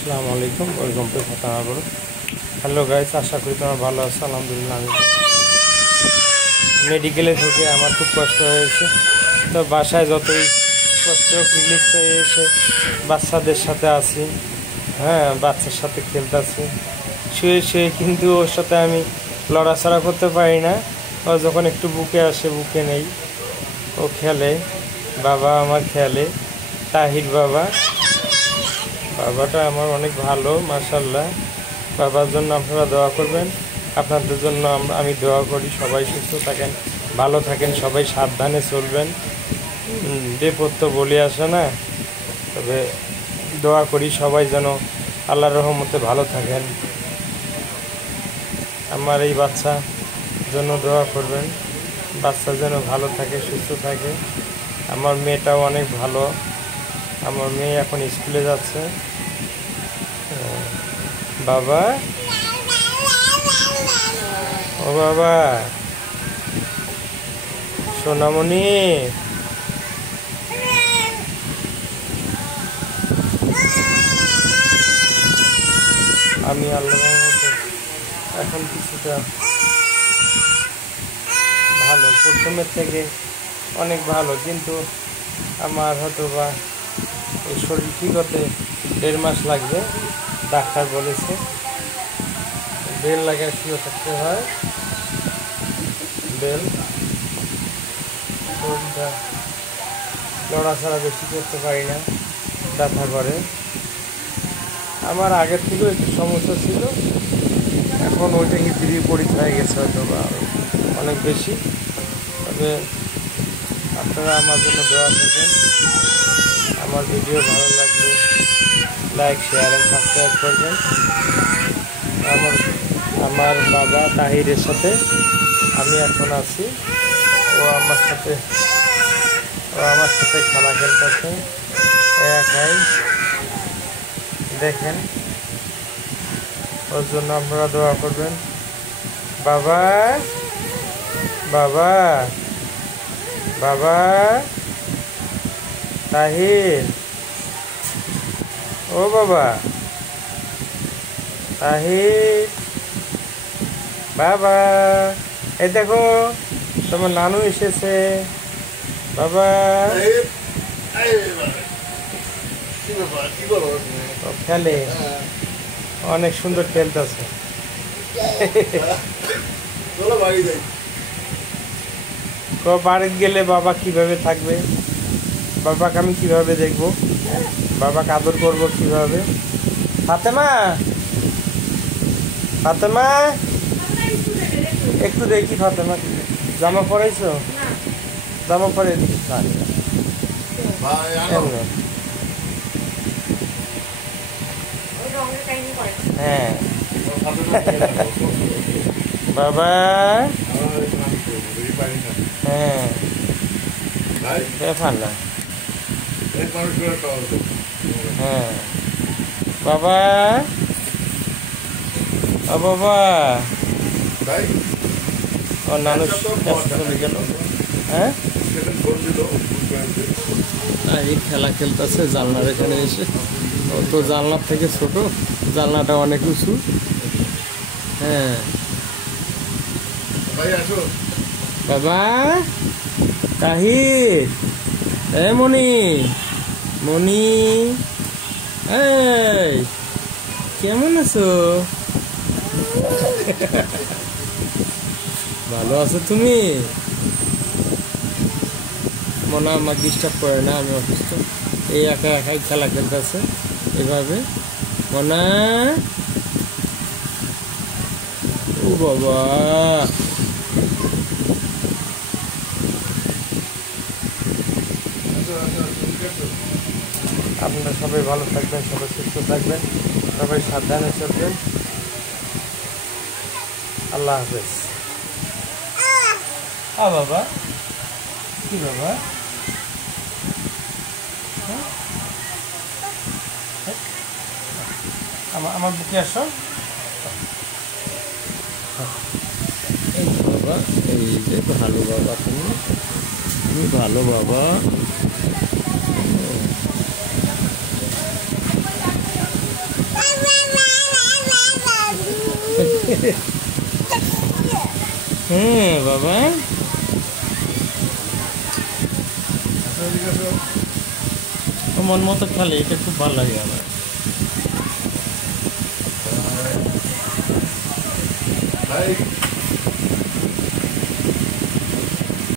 আসসালামু আলাইকুম, welcome to Fatema blog. Hello guys, আশা করি তোমরা ভালো আছো। আলহামদুলিল্লাহ, আমি মেডিকেলে থেকে আমার খুব কষ্ট হয়েছে। তো বাসায় যতই কষ্ট রিলিফ পেয়ে এসে বাচ্চাদের সাথে আছি, হ্যাঁ, বাচ্চার সাথে খেলতেছি শুয়ে শুয়ে, কিন্তু ওর সাথে আমি লড়াচড়া করতে পারি না। ও যখন একটু বুকে আসে, বুকে নেই, ও খেলে, বাবা আমার খেলে, তাহির বাবা। বাবাটা আমার অনেক ভালো, মাশাআল্লাহ। বাবার জন্য আপনারা দোয়া করবেন, আপনাদের জন্য আমি দোয়া করি। সবাই সুস্থ থাকেন, ভালো থাকেন, সবাই সাবধানে চলবেন। বিপদ তো বলে আসে না, তবে দোয়া করি সবাই যেন আল্লাহর রহমতে ভালো থাকেন। আমার এই বাচ্চা জন্য দোয়া করবেন, বাচ্চা যেন ভালো থাকে, সুস্থ থাকে। আমার মেয়েটাও অনেক ভালো, আমার মেয়ে এখন স্কুলে যাচ্ছে। বাবা, ও বাবা, সোনামণি, আমি আল্লাহর রহমতে এখন কিছুটা ভালো, প্রথমের থেকে অনেক ভালো, কিন্তু আমার হয়তো বা এই শরীর ঠিক হতে 1.5 মাস লাগবে, ডাক্তার বলেছে। বেল লাগায় শুয়ে থাকতে হয়, বেল। শরীরটা লড়াছাড়া বেশি করতে পারি না, ব্যথা করে। আমার আগের থেকেও একটু সমস্যা ছিল, এখন ওইটা বিপরীত হয়ে গেছে হয়তো বা অনেক বেশি। তবে আপনারা আমার জন্য দোয়া করবেন। আমার ভিডিও ভালো লাগলে লাইক, শেয়ার এবং সাবস্ক্রাইব করবেন। আমার বাবা তাহিরের সাথে আমি এখন আছি। ও আমার সাথে খেলা খেলতেছে একাই, দেখেন। ওর জন্য আপনারা দোয়া করবেন। বাবা, বাবা, বাবা, তাহির, ও বাবা, তাহির, বাবা, এই দেখো তোমার নানু এসেছে। বাবা, খেলে, অনেক সুন্দর খেলতেছে। বাড়িতে গেলে বাবা কিভাবে থাকবে, বাবাকে আমি কিভাবে দেখবো, বাবাকে আদর করবো কিভাবে? ফাতেমা, ফাতেমা, একটু দেখি। ফাতেমা, জামা পরাইছো? জামা পরে হ্যাঁ। বাবা, হ্যাঁ, ব্যাপার না। হ্যাঁ, বাবা, ও বাবা, ও নানু চলে গেল। হ্যাঁ, এই খেলা খেলতেছে জানলার এখানে এসে। ও তো জানলার থেকে ছোট, জানলাটা অনেক উঁচু। হ্যাঁ, বাবা, তাহির, এ মনি, মনি, এই কেমন আছো? ভালো আছো তুমি? মনে আমাকে ডিস্টার্ব করে না, আমি অসুস্থ। এই একা একাই খেলা খেলতেছে এভাবে। মনা, ও বাবা, আপনারা সবাই ভালো থাকবেন, সবাই সুস্থ থাকবেন, সবাই সাবধানে চলবেন। আল্লাহ হাফেজ। বাবা, কি বাবা? আমার বুকে আসো। এই বাবা, এই যে ভালো বাবা, তুমি ভালো বাবা। হ্যাঁ বাবা, মন মতো খেলে এটা খুব ভালো লাগে আমার।